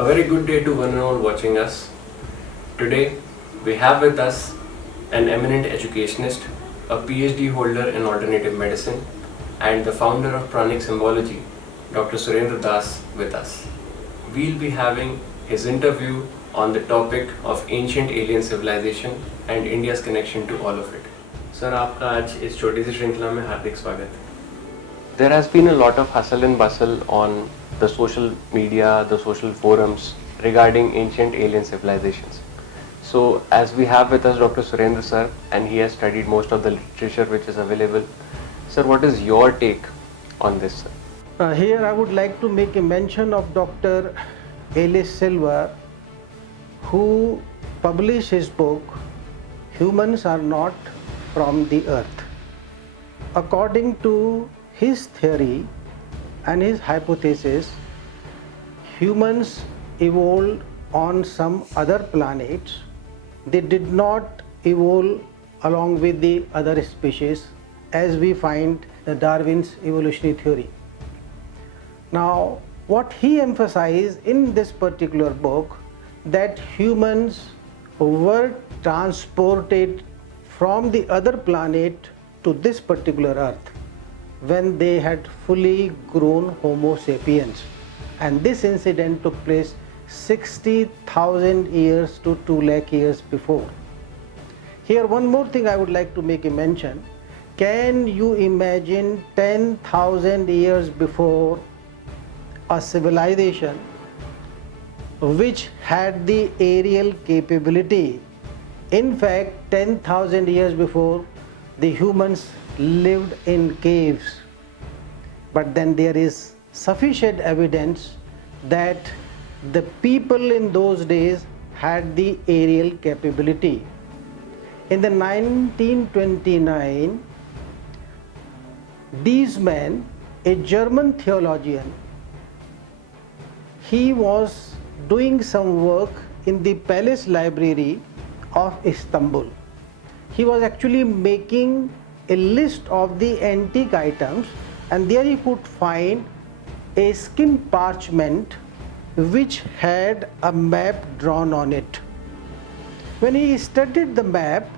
A very good day to one and all watching us. Today we have with us an eminent educationist, a Ph.D. holder in alternative medicine and the founder of Pranic Symbologist, Dr. Surendra Dass with us. We'll be having his interview on the topic of ancient alien civilization and India's connection to all of it. Sir, आपका आज इस छोटी सी श्रृंखला में हार्दिक स्वागत है. There has been a lot of hustle and bustle on the social media, the social forums regarding ancient alien civilizations. So, as we have with us Dr. Surendra sir, and he has studied most of the literature which is available. Sir, what is your take on this, sir? Here I would like to make a mention of Dr. Alice Silver, who published his book, Humans Are Not From the Earth. According to his theory and his hypothesis, humans evolved on some other planets. They did not evolve along with the other species as we find Darwin's evolutionary theory. Now, what he emphasized in this particular book, that humans were transported from the other planet to this particular earth when they had fully grown Homo sapiens, and this incident took place 60,000 years to 2 lakh years before. Here one more thing I would like to make a mention. Can you imagine 10,000 years before a civilization which had the aerial capability? In fact, 10,000 years before, the humans lived in caves, but then there is sufficient evidence that the people in those days had the aerial capability. In the 1929, these men, a German theologian, he was doing some work in the Palace Library of Istanbul. He was actually making a list of the antique items, and there he could find a skin parchment which had a map drawn on it. When he studied the map,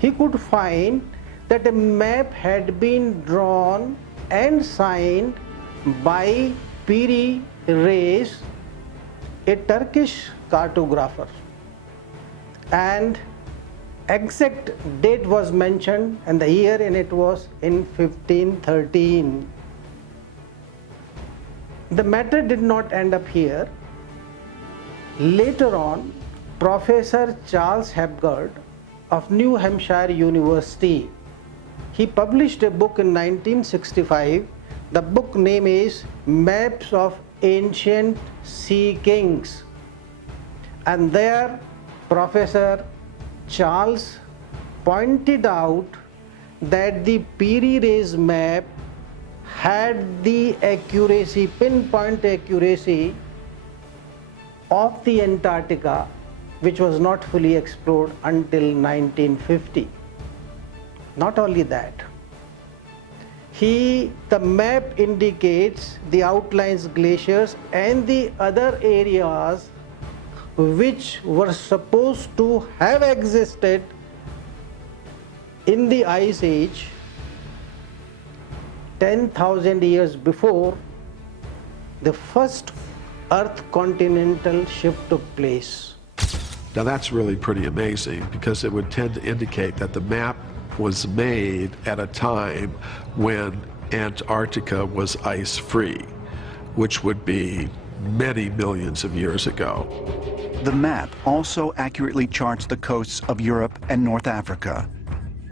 he could find that a map had been drawn and signed by Piri Reis, a Turkish cartographer, and exact date was mentioned and the year in it was in 1513. The matter did not end up here. Later on, Professor Charles Hapgood of New Hampshire University, he published a book in 1965. The book name is Maps of Ancient Sea Kings, and there Professor Charles pointed out that the Piri Reis map had the accuracy, pinpoint accuracy of the Antarctica, which was not fully explored until 1950. Not only that, the map indicates the outlines glaciers and the other areas which were supposed to have existed in the Ice Age 10,000 years before the first Earth continental shift took place. Now that's really pretty amazing, because it would tend to indicate that the map was made at a time when Antarctica was ice-free, which would be many millions of years ago. The map also accurately charts the coasts of Europe and North Africa,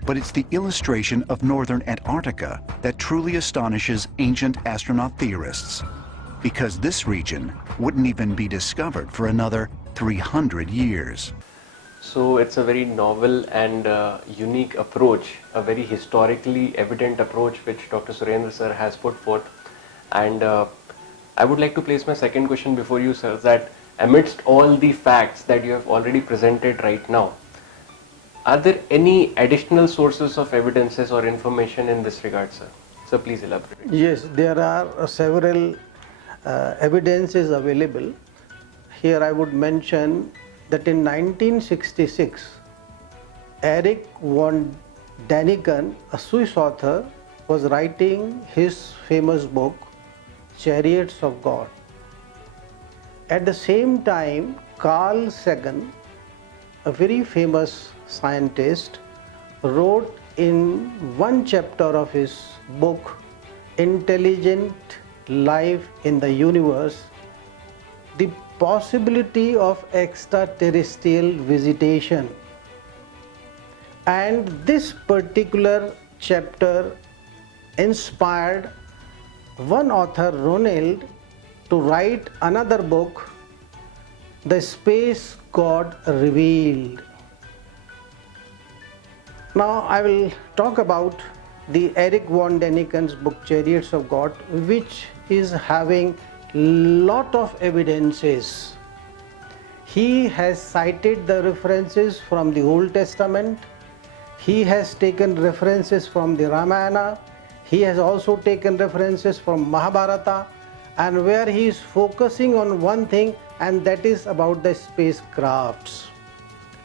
but it's the illustration of northern Antarctica that truly astonishes ancient astronaut theorists, because this region wouldn't even be discovered for another 300 years. So it's a very novel and unique approach, a very historically evident approach which Dr. Surendra sir has put forth. And I would like to place my second question before you, sir, that amidst all the facts that you have already presented right now, are there any additional sources of evidences or information in this regard, sir? So please elaborate. Yes, there are several evidences available. here I would mention that in 1966, Eric von Däniken, a Swiss author, was writing his famous book, Chariots of God. At the same time, Carl Sagan, a very famous scientist, wrote in one chapter of his book, Intelligent Life in the Universe, the possibility of extraterrestrial visitation. And this particular chapter inspired one author, Ronald, to write another book, The Space God Revealed. Now I will talk about the Eric von Däniken's book, Chariots of God, which is having lot of evidences. He has cited the references from the Old Testament. He has taken references from the Ramayana. He has also taken references from Mahabharata, and where he is focusing on one thing, and that is about the spacecrafts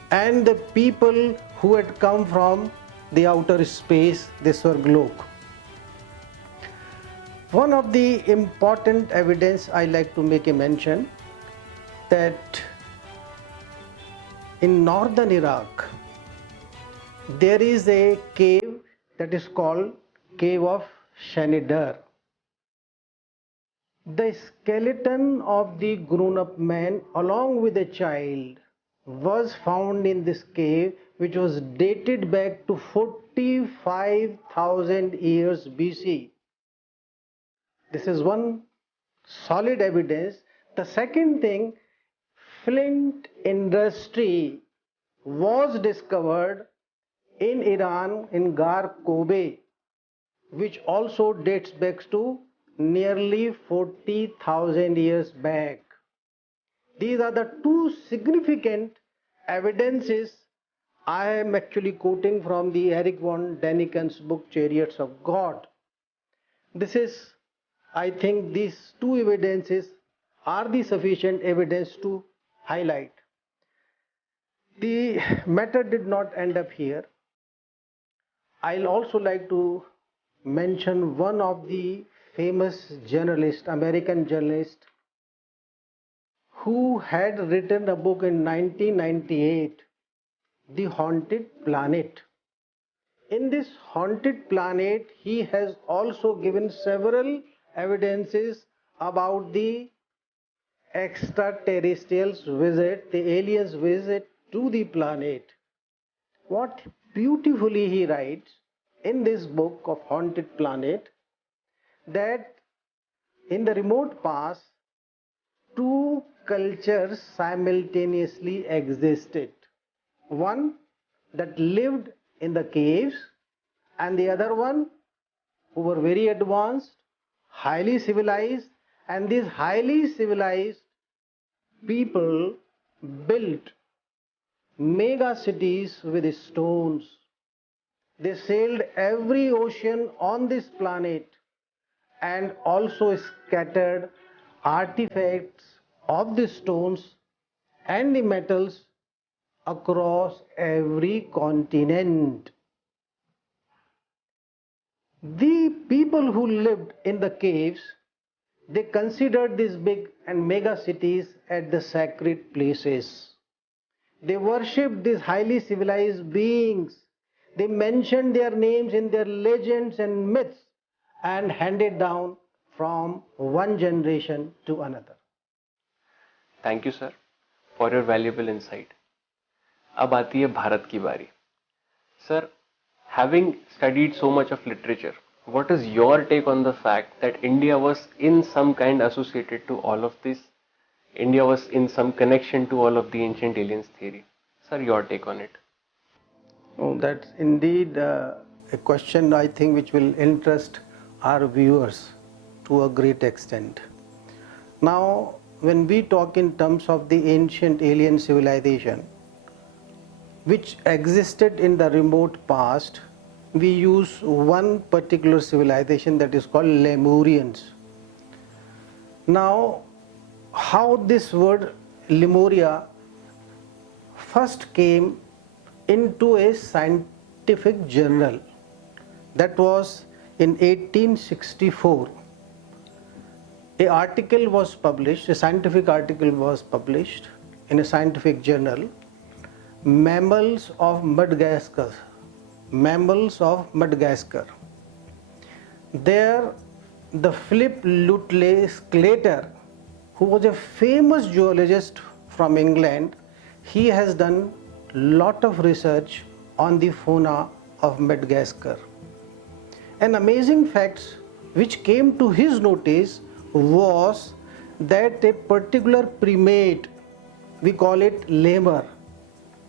and the people who had come from the outer space, the Swarglok. One of the important evidence I like to make a mention that in northern Iraq there is a cave that is called Cave of Shanidar. The skeleton of the grown-up man along with a child was found in this cave, which was dated back to 45,000 years BC. This is one solid evidence. The second thing, flint industry was discovered in Iran in Gar Kobe, which also dates back to nearly 40,000 years back. These are the two significant evidences I am actually quoting from the Eric von Däniken's book, Chariots of God. This is, I think these two evidences are the sufficient evidence to highlight. The matter did not end up here. I'll also like to mention one of the famous journalists, American journalist, who had written a book in 1998, The Haunted Planet. In this haunted planet, he has also given several evidences about the extraterrestrials visit, the aliens visit to the planet. What beautifully he writes in this book of Haunted Planet, that in the remote past, two cultures simultaneously existed. One that lived in the caves, and the other one who were very advanced, highly civilized, and these highly civilized people built mega cities with stones. They sailed every ocean on this planet and also scattered artifacts of the stones and the metals across every continent. The people who lived in the caves, they considered these big and mega cities as the sacred places. They worshipped these highly civilized beings. They mentioned their names in their legends and myths and handed down from one generation to another. Thank you, sir, for your valuable insight. अब आती है भारत की बारी. Sir, having studied so much of literature, what is your take on the fact that India was in some kind associated to all of this? India was in some connection to all of the ancient aliens theory. Sir, your take on it. Oh, that's indeed a question, I think, which will interest our viewers to a great extent. Now, when we talk in terms of the ancient alien civilization, which existed in the remote past, we use one particular civilization that is called Lemurians. Now, how this word Lemuria first came into a scientific journal. That was in 1864. A scientific article was published in a scientific journal, Mammals of Madagascar. There, the Philip Lutley Sclater, who was a famous geologist from England, he has done lot of research on the fauna of Madagascar. An amazing fact which came to his notice was that a particular primate, we call it lemur,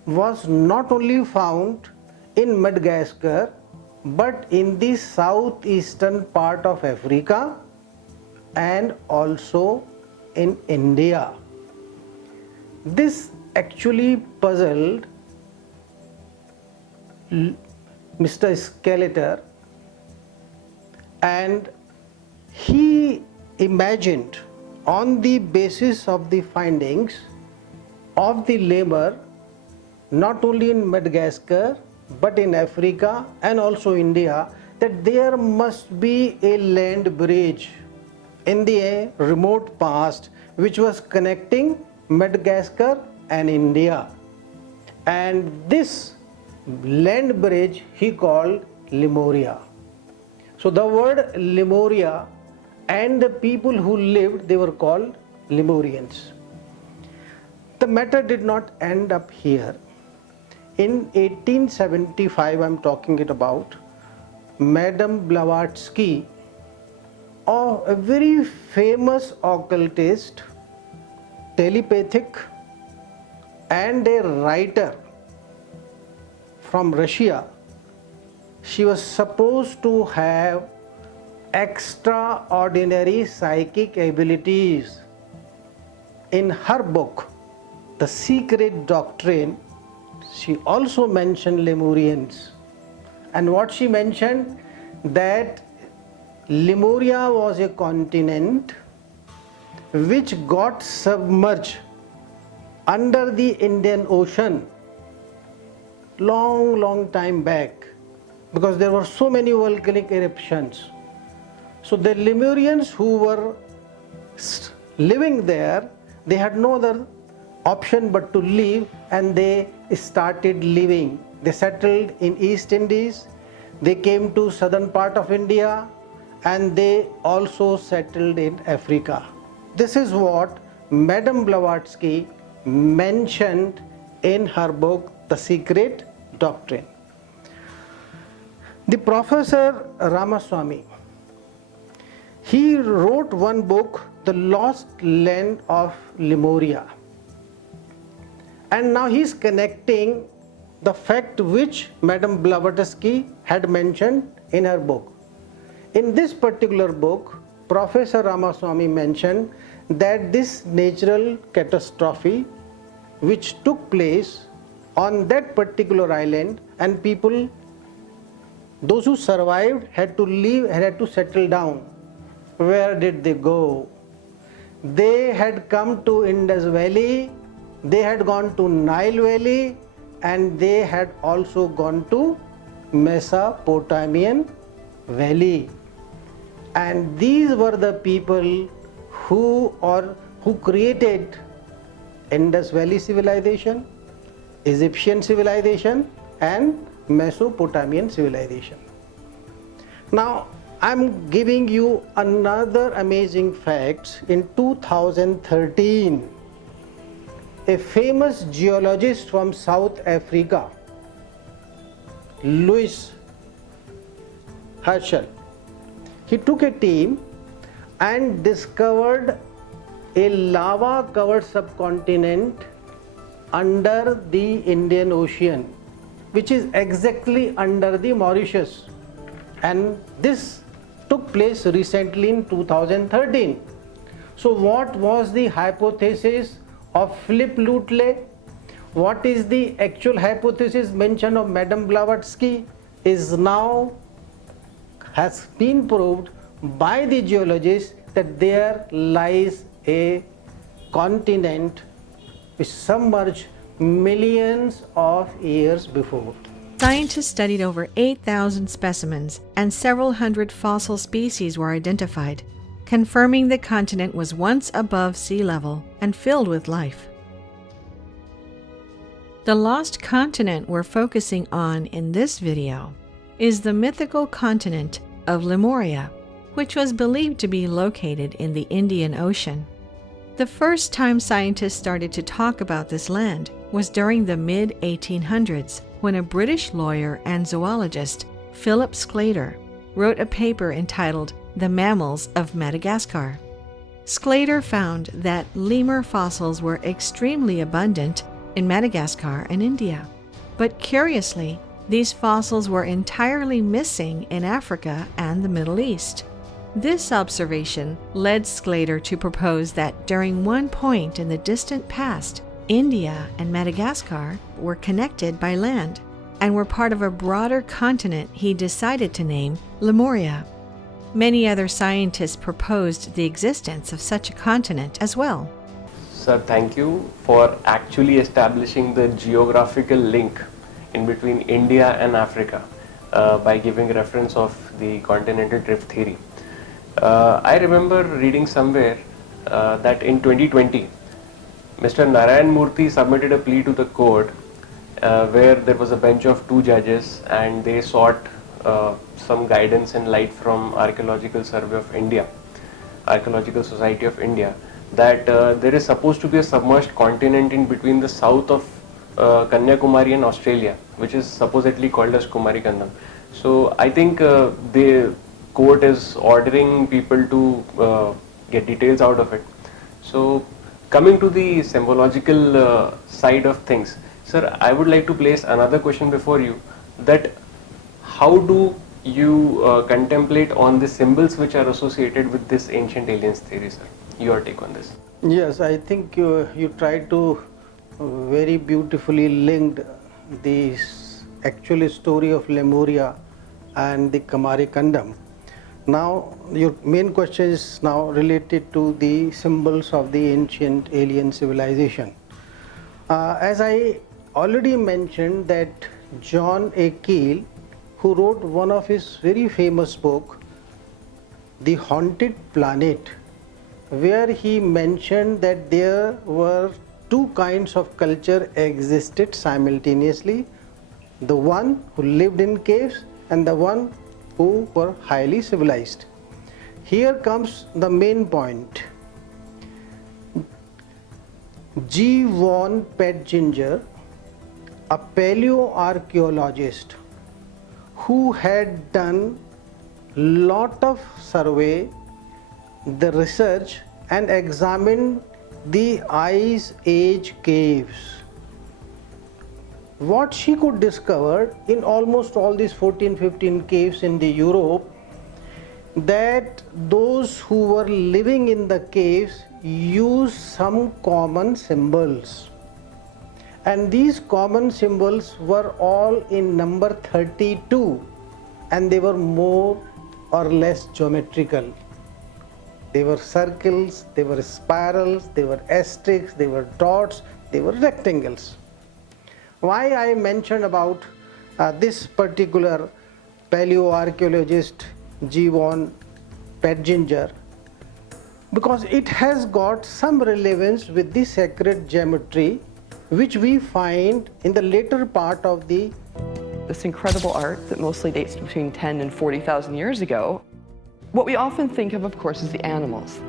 was not only found in Madagascar but in the southeastern part of Africa and also in India. This actually puzzled Mr. Sclater, and he imagined, on the basis of the findings of the lemur, not only in Madagascar but in Africa and also India, that there must be a land bridge in the remote past which was connecting Madagascar and India, and this land bridge he called Lemuria. So the word Lemuria and the people who lived, they were called Lemurians. The matter did not end up here. In 1875, I am talking it about, Madame Blavatsky, a very famous occultist, telepathic and a writer from Russia. She was supposed to have extraordinary psychic abilities. In her book, The Secret Doctrine, she also mentioned Lemurians. And what she mentioned, that Lemuria was a continent which got submerged under the Indian Ocean long time back, because there were so many volcanic eruptions. So the Lemurians who were living there, they had no other option but to leave, and they started living. They settled in East Indies, they came to southern part of India, and they also settled in Africa. This is what Madame Blavatsky mentioned in her book, The Secret Doctrine. The Professor Ramaswamy, he wrote one book, The Lost Land of Lemuria. And now he is connecting the fact which Madame Blavatsky had mentioned in her book. In this particular book, Professor Ramaswamy mentioned that this natural catastrophe which took place on that particular island, and people, those who survived, had to leave and had to settle down. Where did they go? They had come to Indus Valley, they had gone to Nile Valley, and they had also gone to Mesopotamian Valley. And these were the people who created Indus Valley civilization, Egyptian civilization, and Mesopotamian civilization. Now, I'm giving you another amazing fact. In 2013, a famous geologist from South Africa, Louis Herschel, he took a team and discovered a lava-covered subcontinent under the Indian Ocean, which is exactly under the Mauritius, and this took place recently in 2013. So what was the hypothesis of Philip Lutley? What is the actual hypothesis mentioned of Madame Blavatsky is now has been proved by the geologists that there lies a continent which submerged millions of years before. Scientists studied over 8,000 specimens and several hundred fossil species were identified, confirming the continent was once above sea level and filled with life. The lost continent we're focusing on in this video is the mythical continent of Lemuria, which was believed to be located in the Indian Ocean. The first time scientists started to talk about this land was during the mid-1800s, when a British lawyer and zoologist, Philip Sclater, wrote a paper entitled The Mammals of Madagascar. Sclater found that lemur fossils were extremely abundant in Madagascar and India. But curiously, these fossils were entirely missing in Africa and the Middle East. This observation led Sclater to propose that during one point in the distant past, India and Madagascar were connected by land and were part of a broader continent he decided to name Lemuria. Many other scientists proposed the existence of such a continent as well. Sir, thank you for actually establishing the geographical link in between India and Africa by giving reference of the continental drift theory. I remember reading somewhere that in 2020, Mr. Narayan Murthy submitted a plea to the court where there was a bench of 2 judges and they sought some guidance and light from Archaeological Survey of India, Archaeological Society of India, that there is supposed to be a submerged continent in between the south of Kanyakumari and Australia, which is supposedly called as Kumari Kandam. So I think the court is ordering people to get details out of it. So coming to the symbological side of things, sir, I would like to place another question before you, that how do you contemplate on the symbols which are associated with this ancient aliens theory, sir? Your take on this? Yes, I think you tried to very beautifully linked the actual story of Lemuria and the Kumari Kandam. Now, your main question is now related to the symbols of the ancient alien civilization. As I already mentioned, that John A. Keel, who wrote one of his very famous book, The Haunted Planet, where he mentioned that there were 2 kinds of culture existed simultaneously, the one who lived in caves and the one who were highly civilized. Here comes the main point. G. von Petzinger, a paleoarchaeologist who had done lot of survey, the research and examined the Ice Age caves. What she could discover in almost all these 14-15 caves in the Europe, that those who were living in the caves used some common symbols, and these common symbols were all in number 32, and they were more or less geometrical. They were circles, they were spirals, they were asterisks, they were dots, they were rectangles. Why I mentioned about this particular paleoarchaeologist G. von Petzinger? Because it has got some relevance with the sacred geometry which we find in the later part of this incredible art that mostly dates between 10 and 40,000 years ago. What we often think of course, is the animals.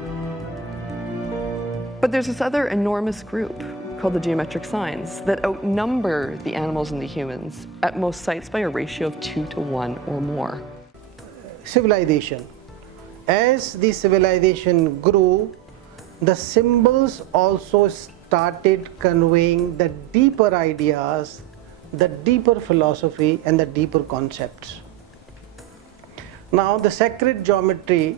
But there's this other enormous group called the geometric signs that outnumber the animals and the humans at most sites by a ratio of 2 to 1 or more. Civilization. As the civilization grew, the symbols also started conveying the deeper ideas, the deeper philosophy and the deeper concepts. Now, the sacred geometry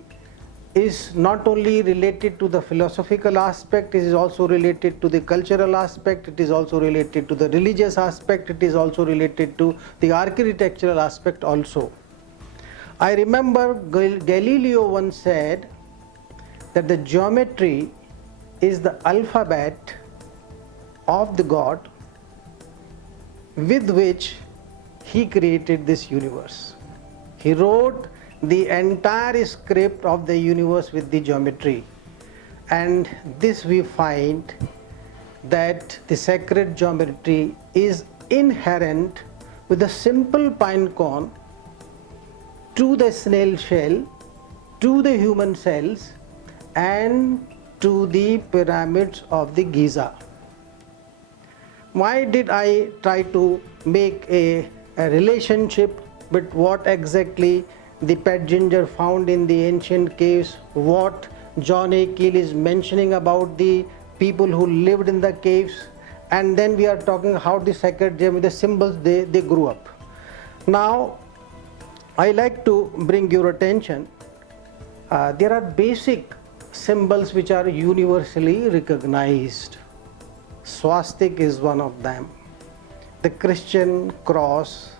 is not only related to the philosophical aspect, it is also related to the cultural aspect, it is also related to the religious aspect, it is also related to the architectural aspect also. I remember Galileo once said that the geometry is the alphabet of the God with which he created this universe. He wrote the entire script of the universe with the geometry, and this we find that the sacred geometry is inherent with the simple pine cone to the snail shell, to the human cells, and to the pyramids of the Giza. Why did I try to make a relationship with what exactly the Pat Ginger found in the ancient caves, what John A. Keel is mentioning about the people who lived in the caves, and then we are talking how the sacred geometry, the symbols they grew up. Now, I like to bring your attention. There are basic symbols which are universally recognized. Swastik is one of them. The Christian cross,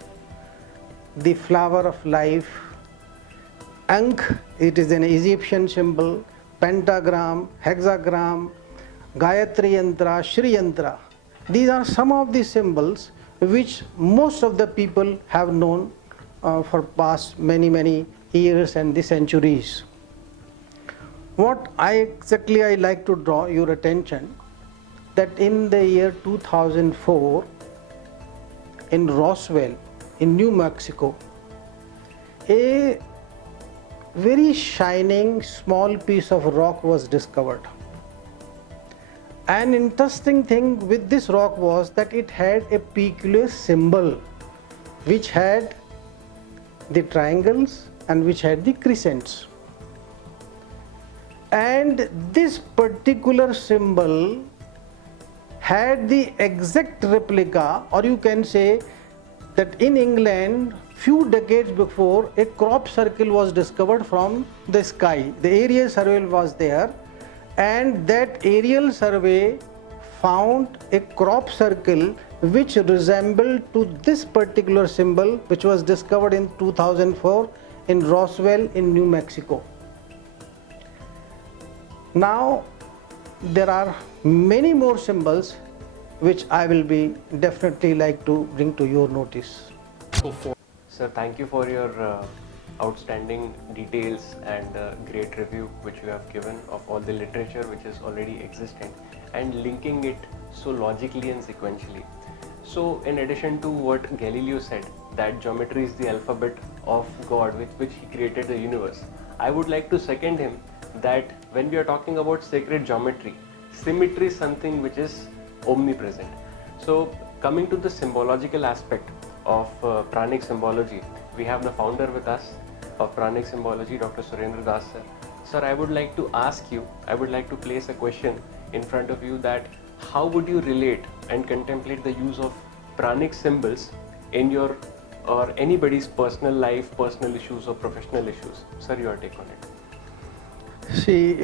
the flower of life, Ankh, it is an Egyptian symbol, pentagram, hexagram, Gayatri Yantra, Shri Yantra. These are some of the symbols which most of the people have known for past many years and the centuries. What I like to draw your attention that in the year 2004 in Roswell in New Mexico, a very shining small piece of rock was discovered. An interesting thing with this rock was that it had a peculiar symbol which had the triangles and which had the crescents. And this particular symbol had the exact replica, or you can say that in England few decades before a crop circle was discovered from the sky. The aerial survey was there, and that aerial survey found a crop circle which resembled to this particular symbol which was discovered in 2004 in Roswell in New Mexico. Now there are many more symbols which I will be definitely like to bring to your notice. Sir, thank you for your outstanding details and great review which you have given of all the literature which is already existent and linking it so logically and sequentially. So in addition to what Galileo said, that geometry is the alphabet of God with which he created the universe, I would like to second him that when we are talking about sacred geometry, symmetry is something which is omnipresent. So coming to the symbological aspect of Pranic Symbology, we have the founder with us of Pranic Symbology, Dr. Surendra Dass sir. Sir, I would like to ask you, I would like to place a question in front of you that how would you relate and contemplate the use of pranic symbols in your or anybody's personal life, personal issues or professional issues? Sir, your take on it. See,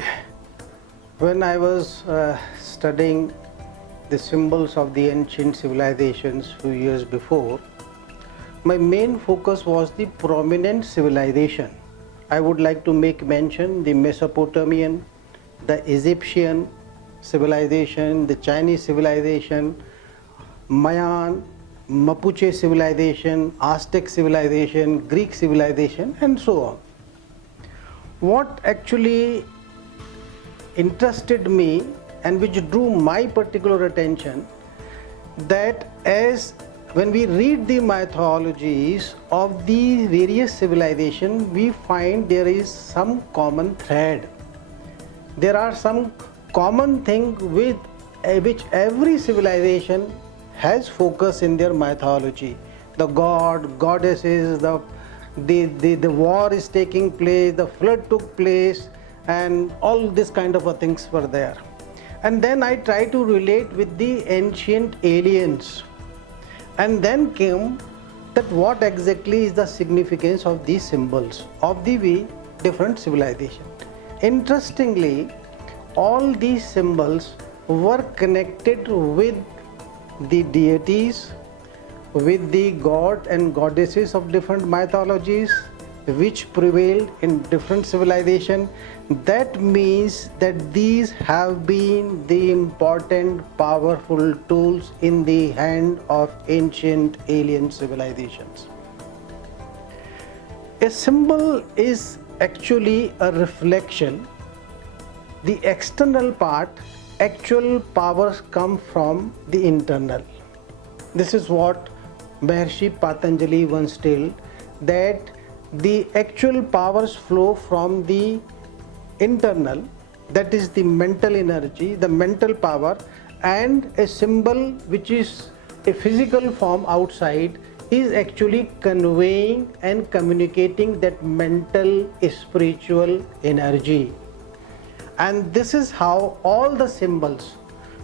when I was studying the symbols of the ancient civilizations few years before, my main focus was the prominent civilization. I would like to make mention the Mesopotamian, the Egyptian civilization, the Chinese civilization, Mayan, Mapuche civilization, Aztec civilization, Greek civilization, and so on. What actually interested me and which drew my particular attention, that as when we read the mythologies of the various civilizations, we find there is some common thread. There are some common thing with which every civilization has focus in their mythology. The god, goddesses, the war is taking place, the flood took place, and all this kind of things were there. And then I try to relate with the ancient aliens, and then came that what exactly is the significance of these symbols of the different civilizations. Interestingly, all these symbols were connected with the deities, with the god and goddesses of different mythologies, which prevailed in different civilizations. That means that these have been the important, powerful tools in the hand of ancient alien civilizations. A symbol is actually a reflection. The external part, actual powers come from the internal. This is what Maharshi Patanjali once told, that the actual powers flow from the internal, that is the mental energy, the mental power, and a symbol which is a physical form outside is actually conveying and communicating that mental spiritual energy. And this is how all the symbols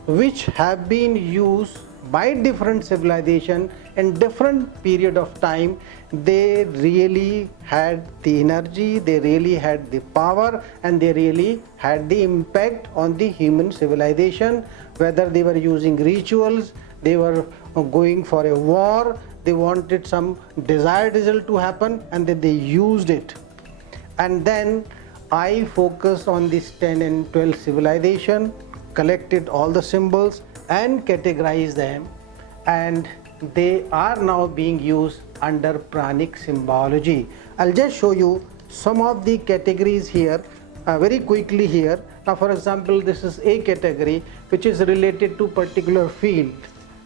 which have been used by different civilization in different period of time, they really had the energy, they really had the power, and they really had the impact on the human civilization. Whether they were using rituals, they were going for a war, they wanted some desired result to happen, and then they used it. And then I focused on this 10 and 12 civilization, collected all the symbols and categorized them, and they are now being used under Pranic Symbology. I'll just show you some of the categories here very quickly here. Now, for example, this is A category, which is related to particular field.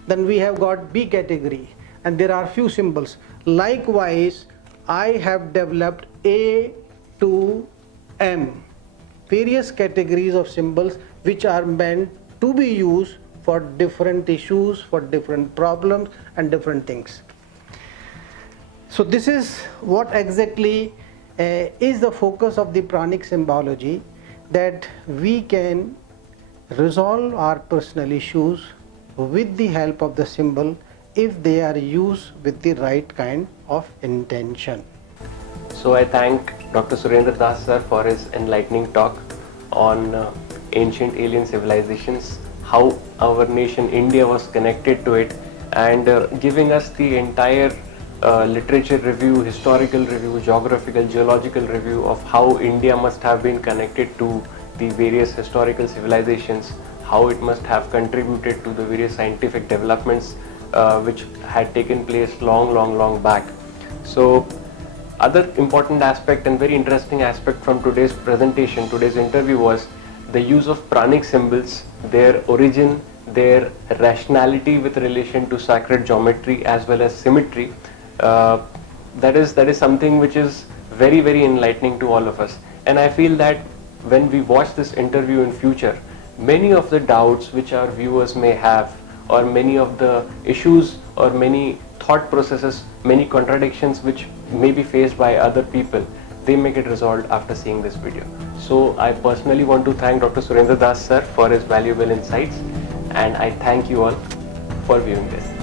Then we have got B category, and there are few symbols. Likewise, I have developed A to M, various categories of symbols which are meant to be used for different issues, for different problems and different things. So this is what exactly is the focus of the Pranic Symbology, that we can resolve our personal issues with the help of the symbol if they are used with the right kind of intention. So I thank Dr. Surendra Das sir for his enlightening talk on ancient alien civilizations, how our nation India was connected to it, and giving us the entire literature review, historical review, geographical, geological review of how India must have been connected to the various historical civilizations, how it must have contributed to the various scientific developments which had taken place long back. So other important aspect and very interesting aspect from today's presentation, today's interview, was the use of pranic symbols, their origin, their rationality with relation to sacred geometry as well as symmetry. That is something which is very enlightening to all of us. And I feel that when we watch this interview in future, many of the doubts which our viewers may have, or many of the issues or many thought processes, many contradictions which may be faced by other people, they may get resolved after seeing this video. So I personally want to thank Dr. Surendra Das sir for his valuable insights, and I thank you all for viewing this.